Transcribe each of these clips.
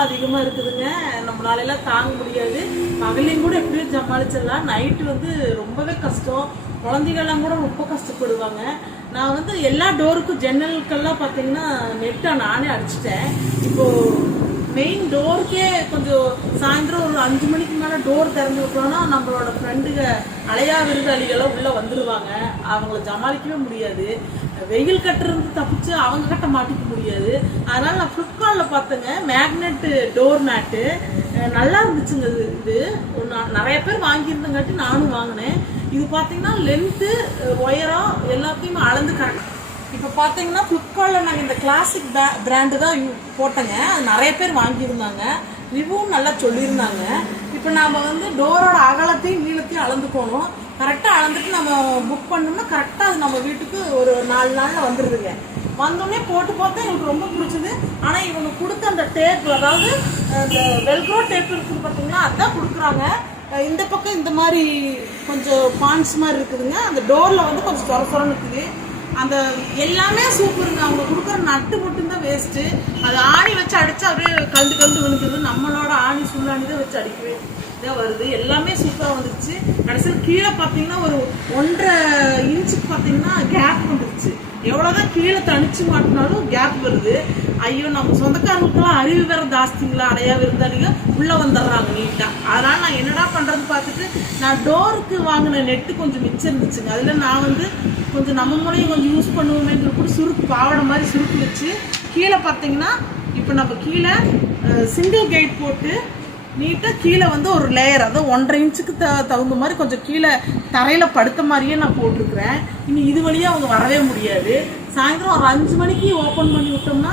வெப்பம் அதிகமாக இருக்குதுங்க. நம்மளால தாங்க முடியாது. பகலையும் கூட எப்படியும் சமாளிச்சிடலாம். நைட்டு வந்து ரொம்பவே கஷ்டம். குழந்தைகள்லாம் கூட ரொம்ப கஷ்டப்படுவாங்க. நான் வந்து எல்லா டோருக்கும் ஜன்னலுக்கெல்லாம் பார்த்தீங்கன்னா நெட்டை நானே அடிச்சிட்டேன். இப்போது மெயின் டோருக்கே கொஞ்சம் சாயந்தரம் ஒரு 5 மணிக்கு மேலே டோர் திறந்து விட்டோம்னா நம்மளோட ஃப்ரெண்டுங்க அலையா விருந்தாளிகளாம் உள்ளே வந்துடுவாங்க. அவங்கள சமாளிக்கவே முடியாது. வெயில் கட்டுறது தப்பிச்சு அவங்க கட்ட மாட்டிக்க முடியாது. அதனால நான் ஃப்ளிப்கார்ட்டில் பார்த்தேங்க மேக்னெட்டு டோர் மேட்டு. நல்லா இருந்துச்சுங்க. இது நிறைய பேர் வாங்கியிருந்தங்காட்டி நானும் வாங்கினேன். இது பார்த்தீங்கன்னா லென்த்து ஒயரம் எல்லாத்தையும் அளந்து கரெக்ட். இப்போ பார்த்தீங்கன்னா ஃப்ளிப்கார்ட்டில் நாங்கள் இந்த கிளாசிக் பிராண்டு தான் போட்டேங்க. அது நிறைய பேர் வாங்கியிருந்தாங்க. ரிவ்யூவும் நல்லா சொல்லியிருந்தாங்க. இப்போ நாம் வந்து டோரோட அகலத்தையும் நீளத்தையும் அளந்துக்கணும். கரெக்டாக அளந்துட்டு நம்ம புக் பண்ணோம்னா கரெக்டாக அது நம்ம வீட்டுக்கு ஒரு 4 நாளில் வந்துடுதுங்க. வந்தோடனே போட்டு பார்த்தா எனக்கு ரொம்ப பிடிச்சது. ஆனால் இவங்க கொடுத்த அந்த டேப், அதாவது இந்த வெல்க்ரோ டேப் இருக்குது பார்த்தீங்களா, அதுதான் கொடுக்குறாங்க. இந்த பக்கம் இந்த மாதிரி கொஞ்சம் பான்ஸ் மாதிரி இருக்குதுங்க. அந்த டோரில் வந்து கொஞ்சம் சொரன்னு இருக்குது. அந்த எல்லாமே சூப்பருங்க. அவங்க கொடுக்குற நட்டு மட்டும்தான் வேஸ்ட்டு. அது ஆணி வச்சு அடித்தா அப்படியே கலந்து விழுக்குது. நம்மளோட ஆணி சுள்ளாணி தான் வச்சு அடிக்கவே தான் வருது. எல்லாமே சூப்பராக வந்துருச்சு. கடைசியில் கீழே பார்த்தீங்கன்னா ஒரு 1.5 இன்ச்சுக்கு பார்த்தீங்கன்னா கேப் வந்துருச்சு. எவ்வளோதான் கீழே தனிச்சு மாட்டினாலும் கேப் வருது. ஐயோ, நம்ம சொந்தக்காரங்களுக்கெல்லாம் அறிவு வேற ஜாஸ்திங்களா, அடையா விருந்தாளிங்க உள்ளே வந்துடுறாங்க நீட்டாக. அதனால் நான் என்னடா பண்ணுறது பார்த்துட்டு நான் டோருக்கு வாங்கின நெட்டு கொஞ்சம் மிச்சம் இருந்துச்சுங்க. அதில் நான் வந்து கொஞ்சம் நம்ம மூலையும் கொஞ்சம் யூஸ் பண்ணுவோமேங்கிற கூட சுருக்கு பாவடை மாதிரி சுருக்கு வச்சு கீழே பார்த்தீங்கன்னா இப்போ நம்ம கீழே சிங்கிள் கைட் போட்டு நீட்டாக கீழே வந்து ஒரு லேயர், அதாவது 1.5 இன்ச்சுக்கு தகுந்த மாதிரி கொஞ்சம் கீழே தரையில் படுத்த மாதிரியே நான் போட்டிருக்கிறேன். இனி இது வழியாக அவங்க வரவே முடியாது. சாயந்தரம் ஒரு 5 மணிக்கு ஓப்பன் பண்ணி விட்டோம்னா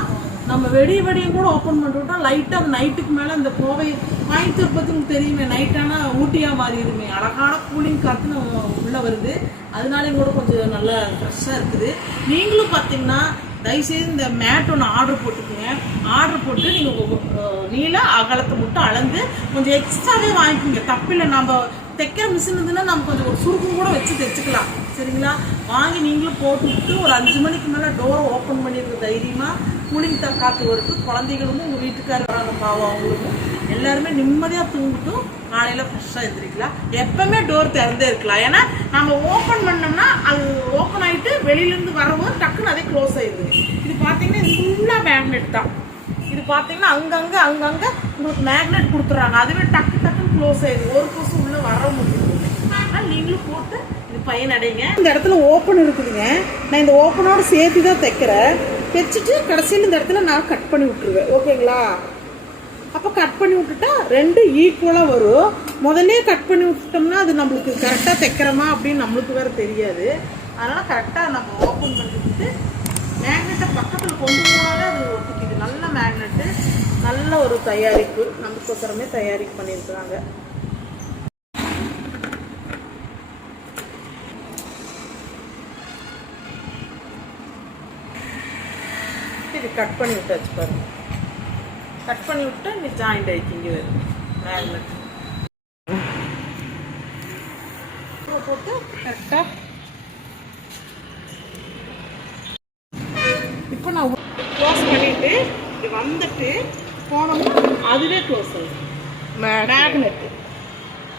நம்ம வெடியும் கூட ஓப்பன் பண்ணி விட்டோம். லைட்டாக அந்த நைட்டுக்கு மேலே அந்த கோவை கோயம்புத்தூர் பற்றி உங்களுக்கு தெரியுமே, நைட்டானால் ஊட்டியாக மாறிடுமே. அழகான கூலிங் காற்று நம்ம உள்ளே வருது. அதனாலேயும் கூட கொஞ்சம் நல்லா ஃப்ரெஷ்ஷாக இருக்குது. நீங்களும் பார்த்தீங்கன்னா தயவுசெய்து இந்த மேட் ஒன்று ஆர்டர் போட்டுக்குங்க. ஆர்டர் போட்டு நீங்கள் நீள அகலத்தை மட்டும் அளந்து கொஞ்சம் எக்ஸ்ட்ராவே வாங்கிக்கோங்க. தப்பில்லை. நம்ம தைக்கிற மிஷின் இருந்துன்னா நம்ம கொஞ்சம் ஒரு சுருக்கம் கூட வச்சு தைச்சிக்கலாம். சரிங்களா? வாங்கி நீங்களும் போட்டுவிட்டு ஒரு 5 மணிக்கு மேலே டோரை ஓப்பன் பண்ணிடுற தைரியமாக கூலிங் காற்று வருது. குழந்தைகளுக்கும் உங்கள் வீட்டுக்காரர் வராங்க பாவம், அவங்களுக்கும் எல்லாருமே நிம்மதியாக தூங்கிட்டும் காலையில் ஃப்ரெஷ்ஷாக எழுந்திரிக்கலாம். எப்பவுமே டோர் திறந்தே இருக்கலாம். ஏன்னா நம்ம ஓப்பன் பண்ணோம்னா அது ஓப்பன் ஆகிட்டு வெளியிலேருந்து வரும்போது டக்குன்னு அதே க்ளோஸ் ஆயிடுது. இது பார்த்தீங்கன்னா இது ஃபுல்லாக மேக்னெட் தான். இது பார்த்தீங்கன்னா அங்கங்கே உங்களுக்கு மேக்னெட் கொடுத்துட்றாங்க. அதுவே டக்குன்னு க்ளோஸ் ஆயிடுது. ஒரு கொசு உள்ளே வர முடியுது. ஆனால் நீங்களும் போட்டு இது பயனடைங்க. இந்த இடத்துல ஓப்பன் இருக்குதுங்க. நான் இந்த ஓப்பனோடு சேர்த்து தான் தைக்கிறேன். தைச்சிட்டு கடைசியில் இந்த இடத்துல நான் கட் பண்ணி விட்டுருவேன். ஓகேங்களா? அப்போ கட் பண்ணி விட்டுட்டா 2 ஈக்குவலாக வரும். முதல்ல கட் பண்ணி விட்டுட்டோம்னா அது நம்மளுக்கு கரெக்டாக தைக்கிறோமா அப்படின்னு நம்மளுக்கு வேறு தெரியாது. அதனால் கரெக்டாக நம்ம ஓப்பன் பண்ணிவிட்டு மேக்னெட்டை பக்கத்தில் கொண்டு போனாலே அது ஒட்டிக்குது. நல்ல மேக்னெட்டு, நல்ல ஒரு தயாரிப்பு, நமக்கோசரமே தயாரிப்பு பண்ணியிருக்கிறாங்க. இது கட் பண்ணி விட்டாச்சு பாருங்க. கட் பண்ணி விட்டு நீ ஜாயிண்ட் ஆகிக்கிங்க மேக்னெட் போட்டு கரெக்டாக. இப்போ நான் க்ளோஸ் பண்ணிட்டு இது வந்துட்டு போனோம்னா அதுவே க்ளோஸ் ஆகும் மேக்னெட்டு.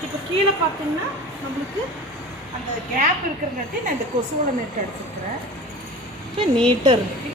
இப்போ கீழே பார்த்தீங்கன்னா நம்மளுக்கு அந்த கேப் இருக்கிறங்காட்டி நான் இந்த கொசுவோட நெட் அடிச்சிருக்கிறேன். இப்போ நீட்டாக இருக்கு.